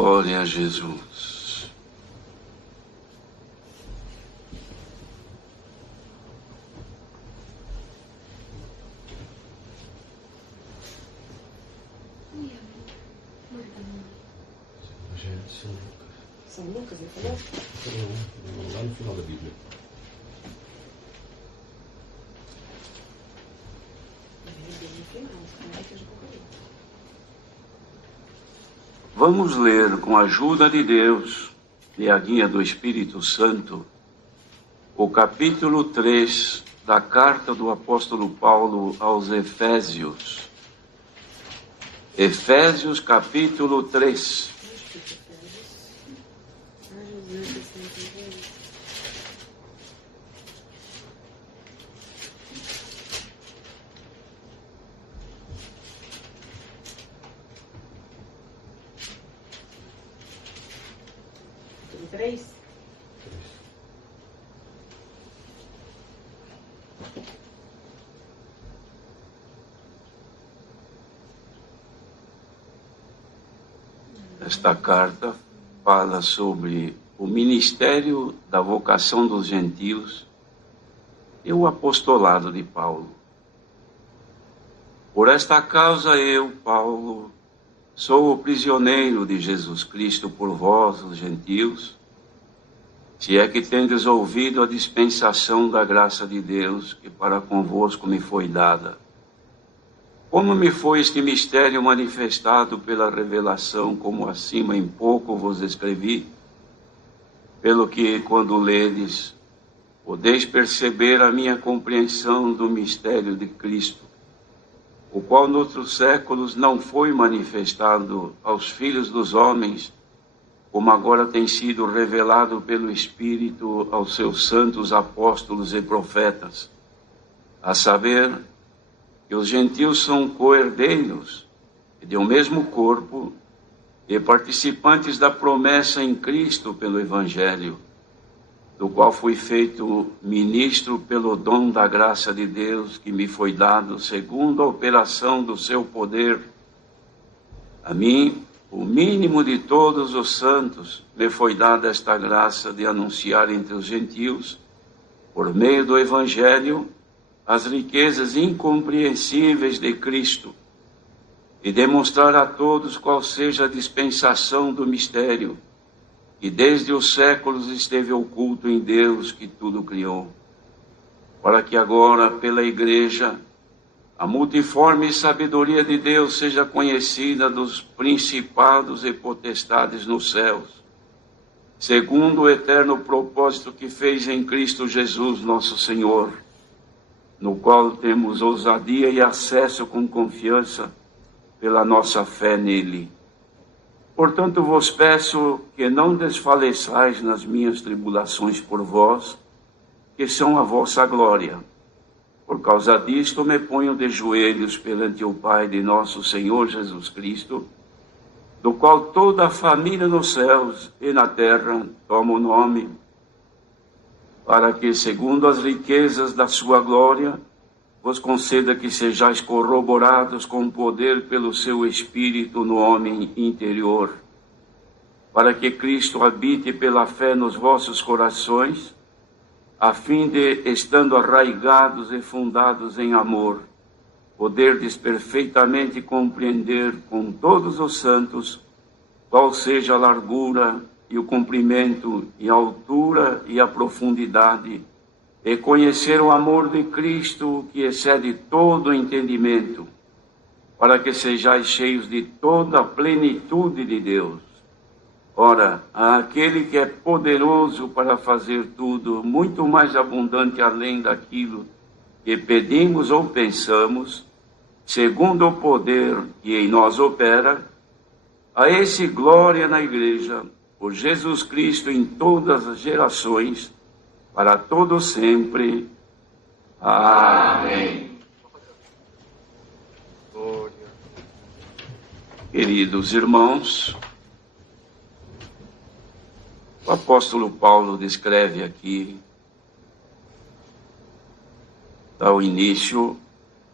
Glória a Jesus. São Lucas, ele falou? Lá no final da Bíblia. Vamos ler, com a ajuda de Deus e a guia do Espírito Santo, o capítulo 3 da carta do apóstolo Paulo aos Efésios. Efésios, capítulo 3. Esta carta fala sobre o ministério da vocação dos gentios e o apostolado de Paulo. Por esta causa eu, Paulo, sou o prisioneiro de Jesus Cristo por vós, os gentios, se é que tendes ouvido a dispensação da graça de Deus que para convosco me foi dada. Como me foi este mistério manifestado pela revelação, como acima em pouco vos escrevi, pelo que, quando ledes, podeis perceber a minha compreensão do mistério de Cristo, o qual noutros séculos não foi manifestado aos filhos dos homens, como agora tem sido revelado pelo Espírito aos seus santos apóstolos e profetas, a saber, que os gentios são co-herdeiros de um mesmo corpo e participantes da promessa em Cristo pelo Evangelho, do qual fui feito ministro pelo dom da graça de Deus que me foi dado segundo a operação do seu poder. A mim, o mínimo de todos os santos, me foi dada esta graça de anunciar entre os gentios, por meio do Evangelho, as riquezas incompreensíveis de Cristo e demonstrar a todos qual seja a dispensação do mistério que desde os séculos esteve oculto em Deus que tudo criou, para que agora pela Igreja a multiforme sabedoria de Deus seja conhecida dos principados e potestades nos céus, segundo o eterno propósito que fez em Cristo Jesus nosso Senhor, no qual temos ousadia e acesso com confiança pela nossa fé nele. Portanto, vos peço que não desfaleçais nas minhas tribulações por vós, que são a vossa glória. Por causa disto, me ponho de joelhos perante o Pai de nosso Senhor Jesus Cristo, do qual toda a família nos céus e na terra toma o nome, para que, segundo as riquezas da sua glória, vos conceda que sejais corroborados com poder pelo seu Espírito no homem interior, para que Cristo habite pela fé nos vossos corações, a fim de, estando arraigados e fundados em amor, poderdes perfeitamente compreender com todos os santos qual seja a largura e o comprimento, e a altura e a profundidade, e conhecer o amor de Cristo que excede todo entendimento, para que sejais cheios de toda a plenitude de Deus. Ora, aquele que é poderoso para fazer tudo, muito mais abundante além daquilo que pedimos ou pensamos, segundo o poder que em nós opera, a esse glória na Igreja, por Jesus Cristo em todas as gerações, para todo sempre. Amém. Queridos irmãos, o apóstolo Paulo descreve aqui, ao início,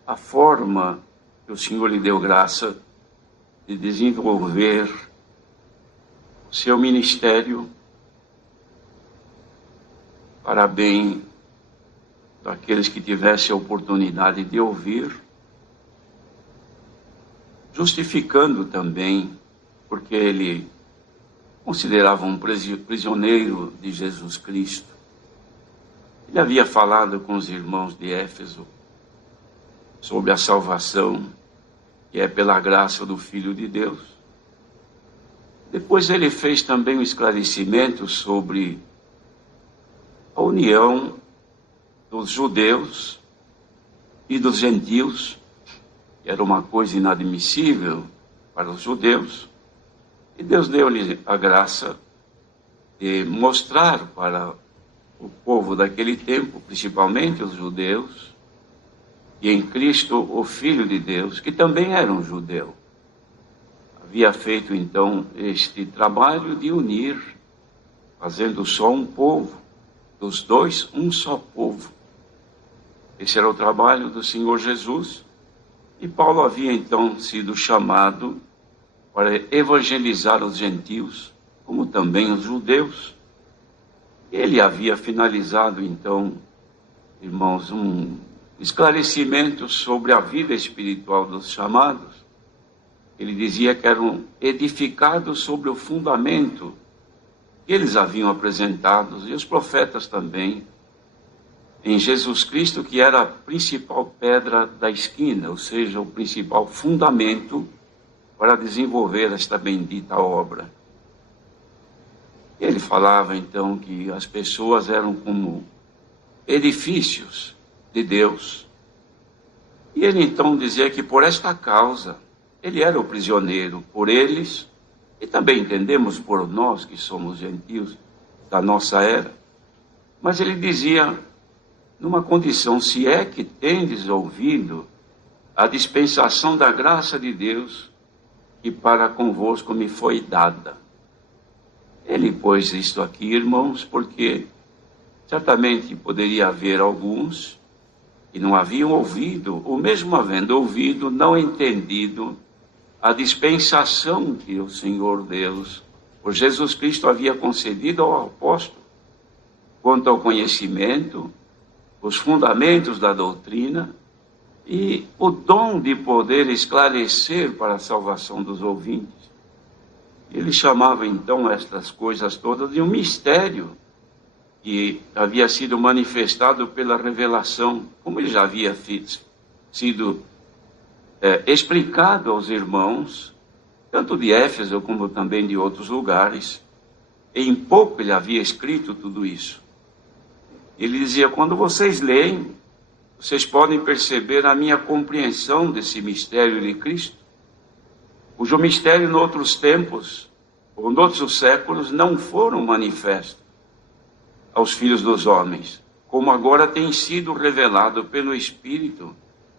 a forma que o Senhor lhe deu graça de desenvolver seu ministério para bem daqueles que tivessem a oportunidade de ouvir, justificando também, porque ele considerava um prisioneiro de Jesus Cristo. Ele havia falado com os irmãos de Éfeso sobre a salvação que é pela graça do Filho de Deus. Depois ele fez também um esclarecimento sobre a união dos judeus e dos gentios, que era uma coisa inadmissível para os judeus. E Deus deu-lhe a graça de mostrar para o povo daquele tempo, principalmente os judeus, que em Cristo, o Filho de Deus, que também era um judeu, havia feito então este trabalho de unir, fazendo só um povo, dos dois, um só povo. Esse era o trabalho do Senhor Jesus, e Paulo havia então sido chamado para evangelizar os gentios, como também os judeus. Ele havia finalizado então, irmãos, um esclarecimento sobre a vida espiritual dos chamados. Ele dizia que eram edificados sobre o fundamento que eles haviam apresentado, e os profetas também, em Jesus Cristo, que era a principal pedra da esquina, ou seja, o principal fundamento para desenvolver esta bendita obra. Ele falava então que as pessoas eram como edifícios de Deus. E ele então dizia que por esta causa ele era o prisioneiro, por eles, e também entendemos por nós que somos gentios da nossa era. Mas ele dizia, numa condição, se é que tendes ouvido a dispensação da graça de Deus, que para convosco me foi dada. Ele pôs isto aqui, irmãos, porque certamente poderia haver alguns que não haviam ouvido, ou mesmo havendo ouvido, não entendido a dispensação que o Senhor Deus, por Jesus Cristo, havia concedido ao apóstolo, quanto ao conhecimento, os fundamentos da doutrina e o dom de poder esclarecer para a salvação dos ouvintes. Ele chamava então estas coisas todas de um mistério que havia sido manifestado pela revelação, como ele já havia sido explicado aos irmãos, tanto de Éfeso como também de outros lugares. Em pouco ele havia escrito tudo isso. Ele dizia, quando vocês leem, vocês podem perceber a minha compreensão desse mistério de Cristo, cujo mistério em outros tempos, ou em outros séculos, não foram manifestos aos filhos dos homens, como agora tem sido revelado pelo Espírito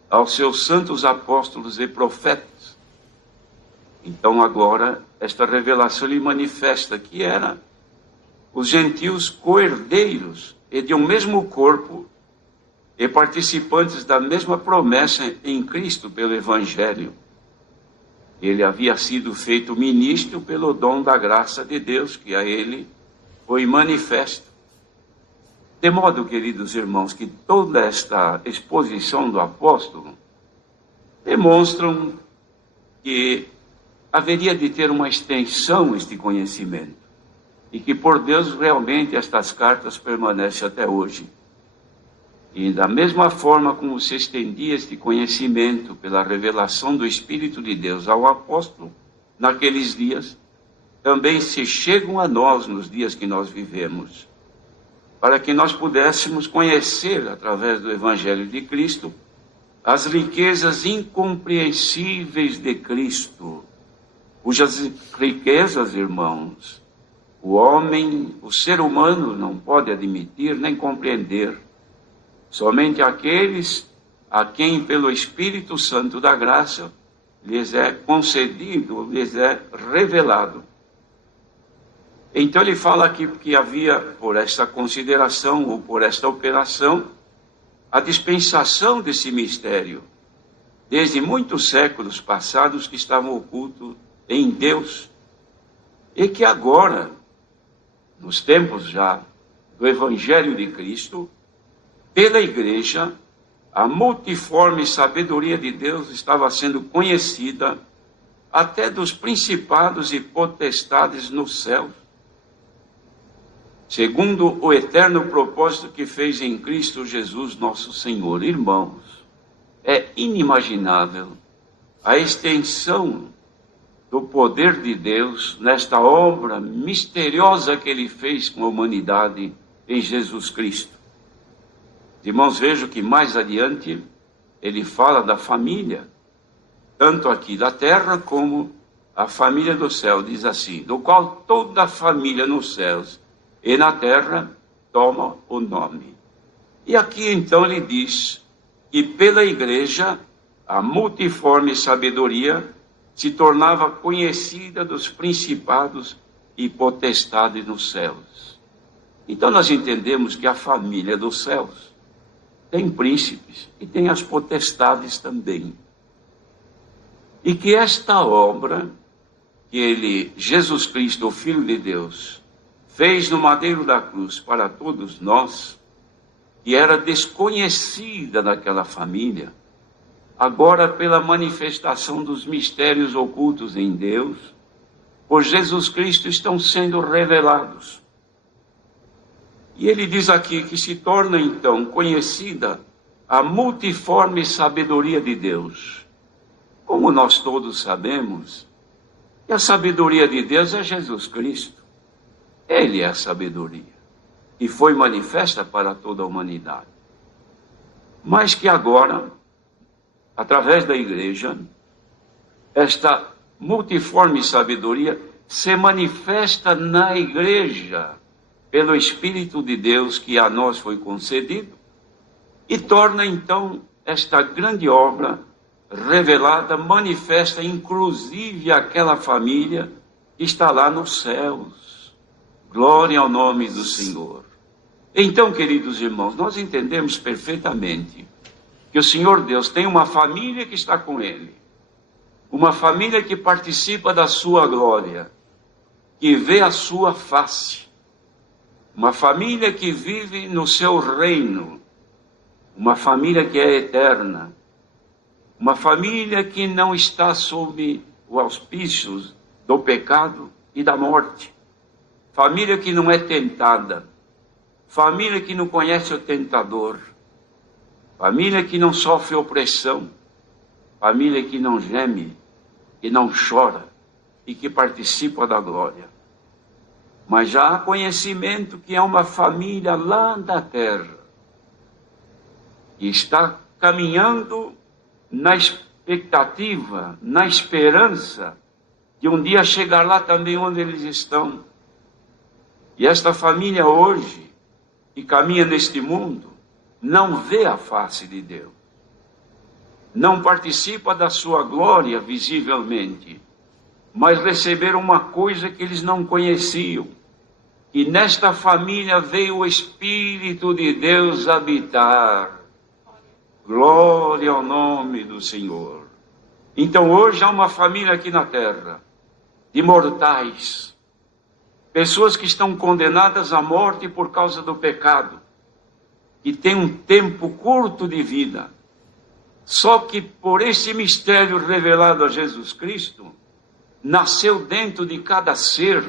aos seus santos apóstolos e profetas. Então agora esta revelação lhe manifesta que era os gentios co-herdeiros e de um mesmo corpo e participantes da mesma promessa em Cristo pelo Evangelho. Ele havia sido feito ministro pelo dom da graça de Deus, que a ele foi manifesto. De modo, queridos irmãos, que toda esta exposição do apóstolo demonstram que haveria de ter uma extensão este conhecimento e que por Deus realmente estas cartas permanecem até hoje. E da mesma forma como se estendia este conhecimento pela revelação do Espírito de Deus ao apóstolo naqueles dias, também se chegam a nós nos dias que nós vivemos, para que nós pudéssemos conhecer, através do Evangelho de Cristo, as riquezas incompreensíveis de Cristo, cujas riquezas, irmãos, o homem, o ser humano não pode admitir nem compreender. Somente aqueles a quem, pelo Espírito Santo da graça, lhes é concedido, lhes é revelado. Então ele fala aqui que havia, por esta consideração ou por esta operação, a dispensação desse mistério, desde muitos séculos passados que estavam ocultos em Deus. E que agora, nos tempos já do Evangelho de Cristo, pela igreja, a multiforme sabedoria de Deus estava sendo conhecida até dos principados e potestades nos céus, segundo o eterno propósito que fez em Cristo Jesus nosso Senhor. Irmãos, é inimaginável a extensão do poder de Deus nesta obra misteriosa que Ele fez com a humanidade em Jesus Cristo. Irmãos, vejam que mais adiante Ele fala da família, tanto aqui da terra como a família do céu, diz assim, do qual toda a família nos céus e na terra toma o nome. E aqui então ele diz que pela igreja a multiforme sabedoria se tornava conhecida dos principados e potestades nos céus. Então nós entendemos que a família dos céus tem príncipes e tem as potestades também. E que esta obra que Jesus Cristo, o Filho de Deus, fez no madeiro da cruz para todos nós, que era desconhecida naquela família, agora pela manifestação dos mistérios ocultos em Deus, por Jesus Cristo estão sendo revelados. E ele diz aqui que se torna então conhecida a multiforme sabedoria de Deus. Como nós todos sabemos, que a sabedoria de Deus é Jesus Cristo. Ele é a sabedoria, e foi manifesta para toda a humanidade. Mas que agora, através da igreja, esta multiforme sabedoria se manifesta na igreja, pelo Espírito de Deus que a nós foi concedido, e torna então esta grande obra revelada, manifesta inclusive aquela família que está lá nos céus. Glória ao nome do Senhor. Então, queridos irmãos, nós entendemos perfeitamente que o Senhor Deus tem uma família que está com Ele, uma família que participa da sua glória, que vê a sua face, uma família que vive no seu reino, uma família que é eterna, uma família que não está sob os auspícios do pecado e da morte, família que não é tentada, família que não conhece o tentador, família que não sofre opressão, família que não geme, que não chora e que participa da glória. Mas já há conhecimento que é uma família lá da terra, que está caminhando na expectativa, na esperança de um dia chegar lá também onde eles estão. E esta família hoje, que caminha neste mundo, não vê a face de Deus, não participa da sua glória visivelmente, mas receberam uma coisa que eles não conheciam, e nesta família veio o Espírito de Deus habitar. Glória ao nome do Senhor. Então hoje há uma família aqui na terra, de mortais, pessoas que estão condenadas à morte por causa do pecado, que têm um tempo curto de vida, só que por esse mistério revelado a Jesus Cristo, nasceu dentro de cada ser,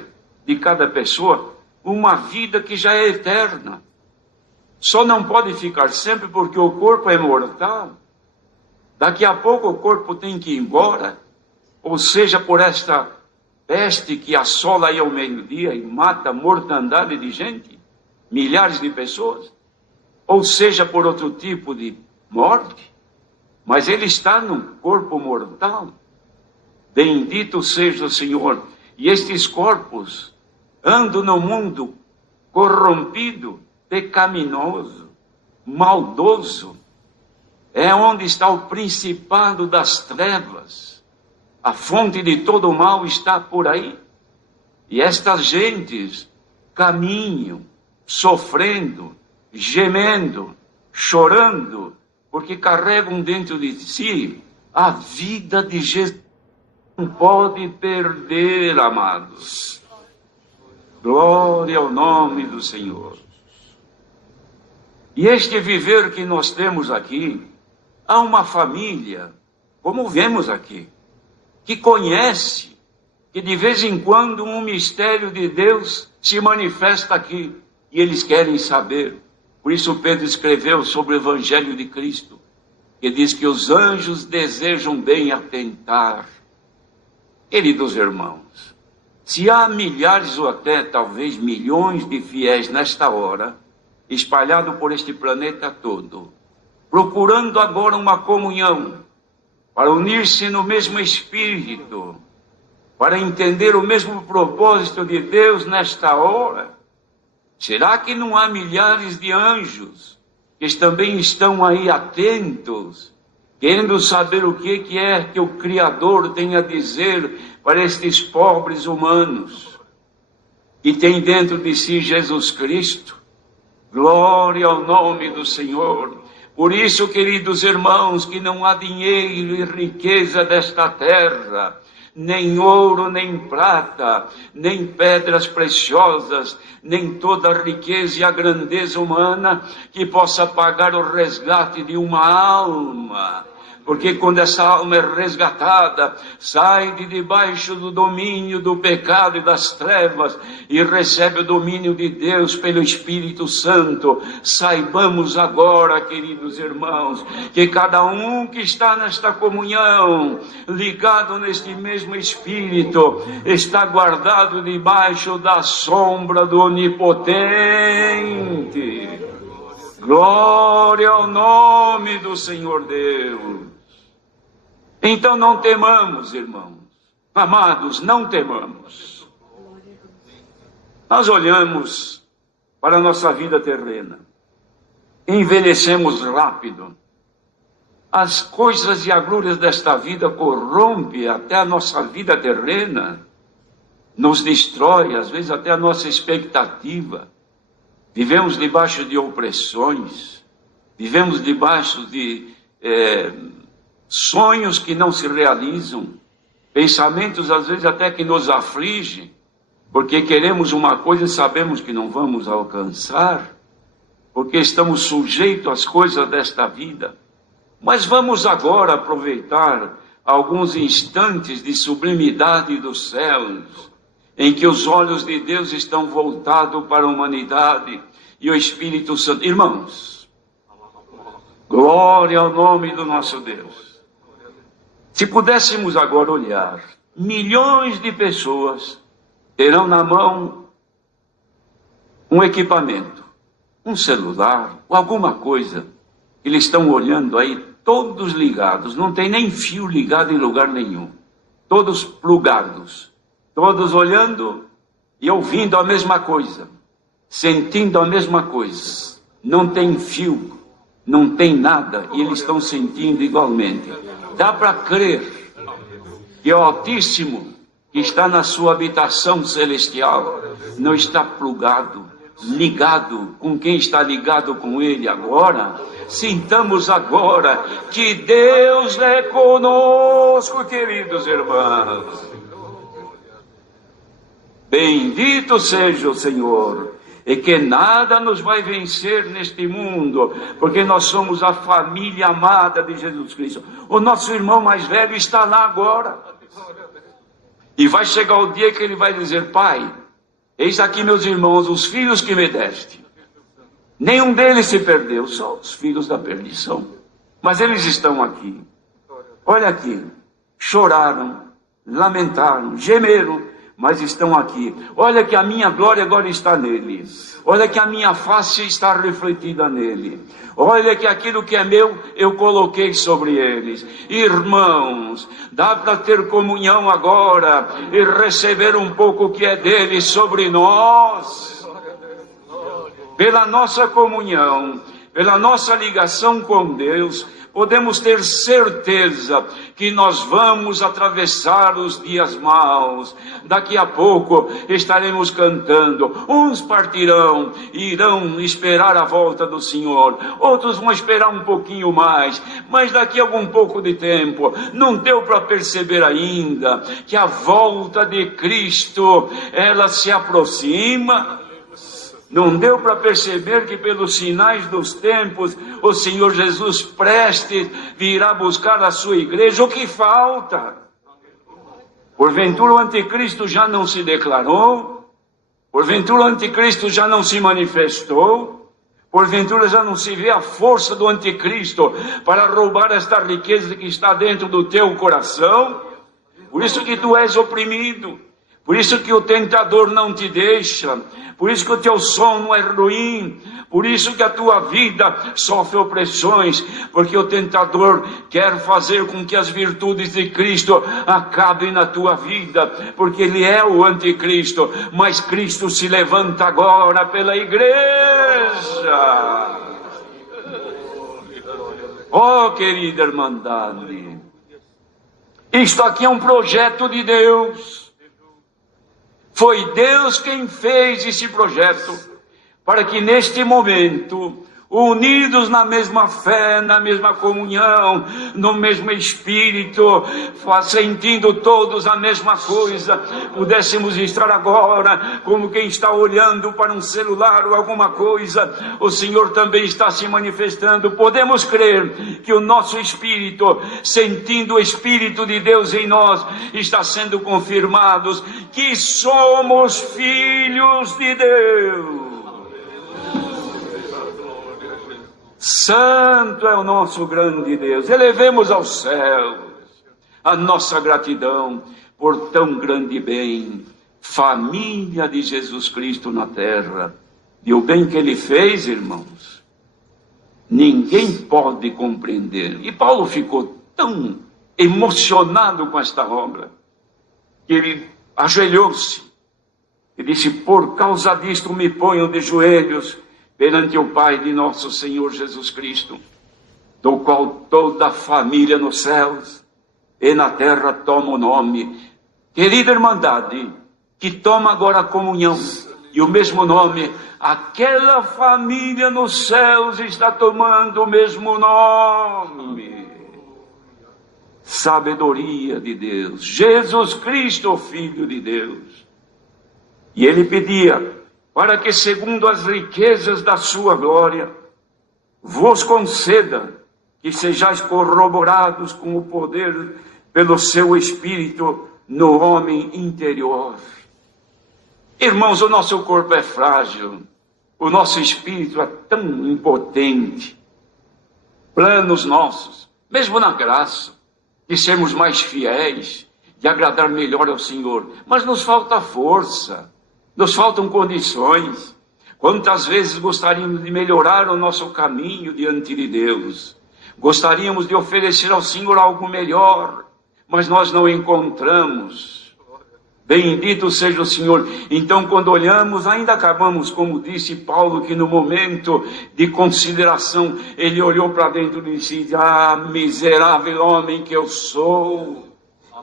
de cada pessoa, uma vida que já é eterna. Só não pode ficar sempre porque o corpo é mortal. Daqui a pouco o corpo tem que ir embora, ou seja, por esta peste que assola aí ao meio-dia e mata mortandade de gente, milhares de pessoas, ou seja, por outro tipo de morte, mas ele está num corpo mortal. Bendito seja o Senhor. E estes corpos andam no mundo corrompido, pecaminoso, maldoso. É onde está o principado das trevas. A fonte de todo o mal está por aí. E estas gentes caminham, sofrendo, gemendo, chorando, porque carregam dentro de si a vida de Jesus. Não pode perder, amados. Glória ao nome do Senhor. E este viver que nós temos aqui, há uma família, como vemos aqui, que conhece, que de vez em quando um mistério de Deus se manifesta aqui, e eles querem saber. Por isso Pedro escreveu sobre o Evangelho de Cristo, que diz que os anjos desejam bem atentar. Queridos irmãos, se há milhares ou até talvez milhões de fiéis nesta hora, espalhados por este planeta todo, procurando agora uma comunhão, para unir-se no mesmo Espírito, para entender o mesmo propósito de Deus nesta hora, será que não há milhares de anjos que também estão aí atentos, querendo saber o que é que o Criador tem a dizer para estes pobres humanos, que tem dentro de si Jesus Cristo? Glória ao nome do Senhor. Por isso, queridos irmãos, que não há dinheiro e riqueza desta terra, nem ouro, nem prata, nem pedras preciosas, nem toda a riqueza e a grandeza humana que possa pagar o resgate de uma alma. Porque quando essa alma é resgatada, sai de debaixo do domínio do pecado e das trevas e recebe o domínio de Deus pelo Espírito Santo. Saibamos agora, queridos irmãos, que cada um que está nesta comunhão, ligado neste mesmo Espírito, está guardado debaixo da sombra do Onipotente. Glória ao nome do Senhor Deus. Então não temamos, irmãos. Amados, não temamos. Nós olhamos para a nossa vida terrena. Envelhecemos rápido. As coisas e as glórias desta vida corrompem até a nossa vida terrena. Nos destrói, às vezes até a nossa expectativa. Vivemos debaixo de opressões. Vivemos debaixo de sonhos que não se realizam, pensamentos às vezes até que nos afligem, porque queremos uma coisa e sabemos que não vamos alcançar, porque estamos sujeitos às coisas desta vida. Mas vamos agora aproveitar alguns instantes de sublimidade dos céus, em que os olhos de Deus estão voltados para a humanidade e o Espírito Santo. Irmãos, glória ao nome do nosso Deus. Se pudéssemos agora olhar, milhões de pessoas terão na mão um equipamento, um celular, ou alguma coisa. Eles estão olhando aí, todos ligados, não tem nem fio ligado em lugar nenhum. Todos plugados, todos olhando e ouvindo a mesma coisa, sentindo a mesma coisa. Não tem fio, não tem nada, e eles estão sentindo igualmente. Dá para crer que o Altíssimo, que está na sua habitação celestial, não está plugado, ligado com quem está ligado com Ele agora. Sintamos agora que Deus é conosco, queridos irmãos. Bendito seja o Senhor. E que nada nos vai vencer neste mundo, porque nós somos a família amada de Jesus Cristo. O nosso irmão mais velho está lá agora. E vai chegar o dia que ele vai dizer: Pai, eis aqui meus irmãos, os filhos que me deste. Nenhum deles se perdeu, só os filhos da perdição. Mas eles estão aqui. Olha aqui, choraram, lamentaram, gemeram, mas estão aqui. Olha que a minha glória agora está nele. Olha que a minha face está refletida nele. Olha que aquilo que é meu, eu coloquei sobre eles. Irmãos, dá para ter comunhão agora e receber um pouco que é dele sobre nós. Pela nossa comunhão, pela nossa ligação com Deus, podemos ter certeza que nós vamos atravessar os dias maus. Daqui a pouco estaremos cantando. Uns partirão e irão esperar a volta do Senhor. Outros vão esperar um pouquinho mais. Mas daqui a algum pouco de tempo, não deu para perceber ainda que a volta de Cristo, ela se aproxima. Não deu para perceber que pelos sinais dos tempos, o Senhor Jesus prestes virá buscar a sua igreja. O que falta? Porventura o anticristo já não se declarou? Porventura o anticristo já não se manifestou? Porventura já não se vê a força do anticristo para roubar esta riqueza que está dentro do teu coração? Por isso que tu és oprimido. Por isso que o tentador não te deixa, por isso que o teu sono é ruim, por isso que a tua vida sofre opressões, porque o tentador quer fazer com que as virtudes de Cristo acabem na tua vida, porque ele é o anticristo, mas Cristo se levanta agora pela igreja. Oh, querida irmandade, isto aqui é um projeto de Deus. Foi Deus quem fez esse projeto, para que neste momento, unidos na mesma fé, na mesma comunhão, no mesmo Espírito, sentindo todos a mesma coisa, pudéssemos estar agora, como quem está olhando para um celular ou alguma coisa, o Senhor também está se manifestando. Podemos crer que o nosso Espírito, sentindo o Espírito de Deus em nós, está sendo confirmados que somos filhos de Deus. Santo é o nosso grande Deus. Elevemos aos céus a nossa gratidão por tão grande bem. Família de Jesus Cristo na terra. E o bem que ele fez, irmãos, ninguém pode compreender. E Paulo ficou tão emocionado com esta obra que ele ajoelhou-se e disse: por causa disto me ponho de joelhos perante o Pai de nosso Senhor Jesus Cristo, do qual toda a família nos céus e na terra toma o nome. Querida irmandade, que toma agora a comunhão, e o mesmo nome, aquela família nos céus está tomando o mesmo nome. Sabedoria de Deus, Jesus Cristo, o Filho de Deus. E ele pedia para que, segundo as riquezas da sua glória, vos conceda que sejais corroborados com o poder pelo seu Espírito no homem interior. Irmãos, o nosso corpo é frágil, o nosso espírito é tão impotente. Planos nossos, mesmo na graça, de sermos mais fiéis, de agradar melhor ao Senhor, mas nos falta força. Nos faltam condições. Quantas vezes gostaríamos de melhorar o nosso caminho diante de Deus. Gostaríamos de oferecer ao Senhor algo melhor, mas nós não encontramos. Bendito seja o Senhor. Então, quando olhamos, ainda acabamos, como disse Paulo, que no momento de consideração, ele olhou para dentro e disse: ah, miserável homem que eu sou,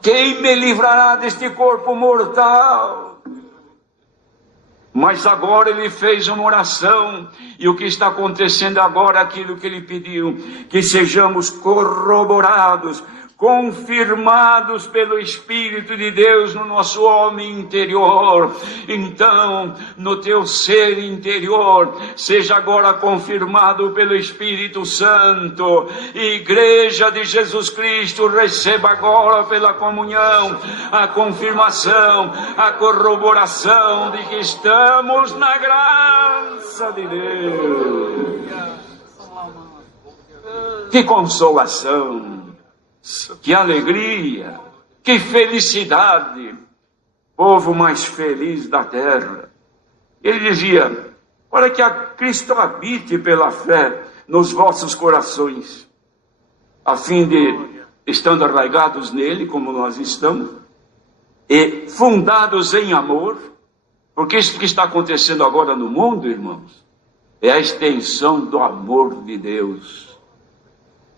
quem me livrará deste corpo mortal? Mas agora ele fez uma oração, e o que está acontecendo agora, aquilo que ele pediu, que sejamos corroborados, confirmados pelo Espírito de Deus no nosso homem interior. Então, no teu ser interior, seja agora confirmado pelo Espírito Santo. Igreja de Jesus Cristo, receba agora pela comunhão a confirmação, a corroboração de que estamos na graça de Deus. Que consolação! Que alegria, que felicidade, povo mais feliz da terra. Ele dizia: para que a Cristo habite pela fé nos vossos corações, a fim de, estando arraigados nele, como nós estamos, e fundados em amor, porque isso que está acontecendo agora no mundo, irmãos, é a extensão do amor de Deus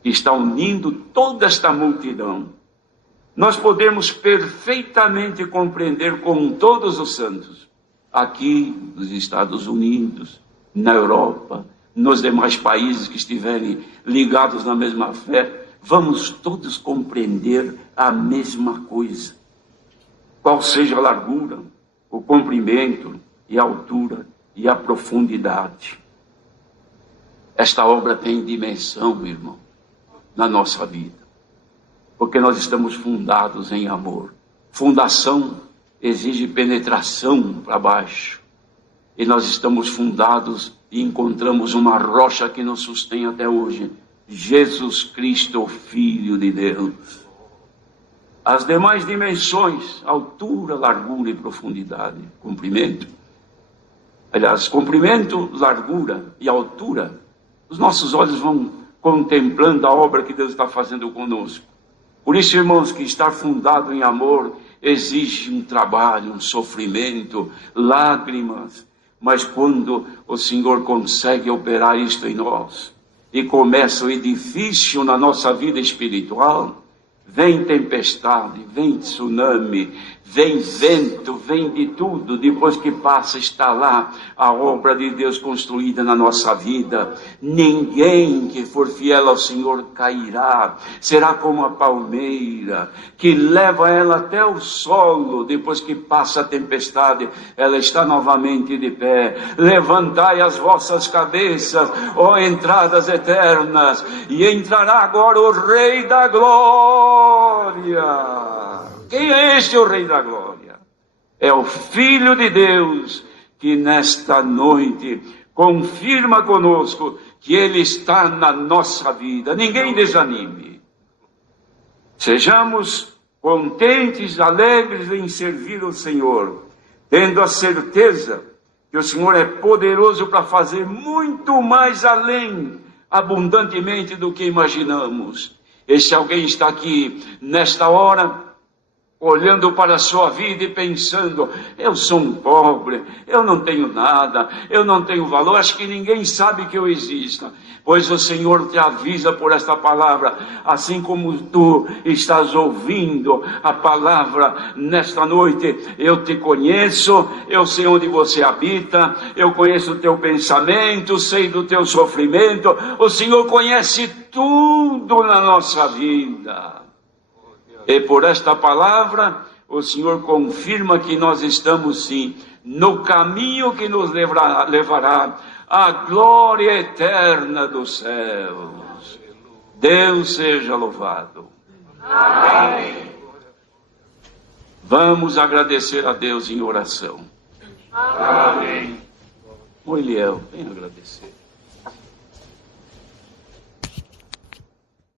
que está unindo toda esta multidão. Nós podemos perfeitamente compreender com todos os santos, aqui nos Estados Unidos, na Europa, nos demais países que estiverem ligados na mesma fé, vamos todos compreender a mesma coisa. Qual seja a largura, o comprimento e a altura e a profundidade. Esta obra tem dimensão, irmão, na nossa vida. Porque nós estamos fundados em amor. Fundação exige penetração para baixo. E nós estamos fundados e encontramos uma rocha que nos sustém até hoje. Jesus Cristo, o Filho de Deus. As demais dimensões, altura, largura e profundidade, comprimento. Aliás, comprimento, largura e altura. Os nossos olhos vão contemplando a obra que Deus está fazendo conosco. Por isso, irmãos, que estar fundado em amor exige um trabalho, um sofrimento, lágrimas. Mas quando o Senhor consegue operar isto em nós e começa o edifício na nossa vida espiritual, vem tempestade, vem tsunami, vem vento, vem de tudo. Depois que passa, está lá a obra de Deus construída na nossa vida. Ninguém que for fiel ao Senhor cairá. Será como a palmeira que leva ela até o solo. Depois que passa a tempestade, ela está novamente de pé. Levantai as vossas cabeças, ó entradas eternas, e entrará agora o Rei da Glória. Quem é este, o Rei da Glória? É o Filho de Deus, que nesta noite confirma conosco que Ele está na nossa vida. Ninguém desanime. Sejamos contentes, alegres em servir o Senhor, tendo a certeza que o Senhor é poderoso para fazer muito mais além, abundantemente do que imaginamos. E se alguém está aqui nesta hora, olhando para a sua vida e pensando, eu sou um pobre, eu não tenho nada, eu não tenho valor, acho que ninguém sabe que eu existo. Pois o Senhor te avisa por esta palavra, assim como tu estás ouvindo a palavra nesta noite, eu te conheço, eu sei onde você habita, eu conheço o teu pensamento, sei do teu sofrimento, o Senhor conhece tudo na nossa vida. E por esta palavra, o Senhor confirma que nós estamos sim no caminho que nos levará à glória eterna dos céus. Deus seja louvado. Amém. Vamos agradecer a Deus em oração. Amém. Eliel, venha agradecer.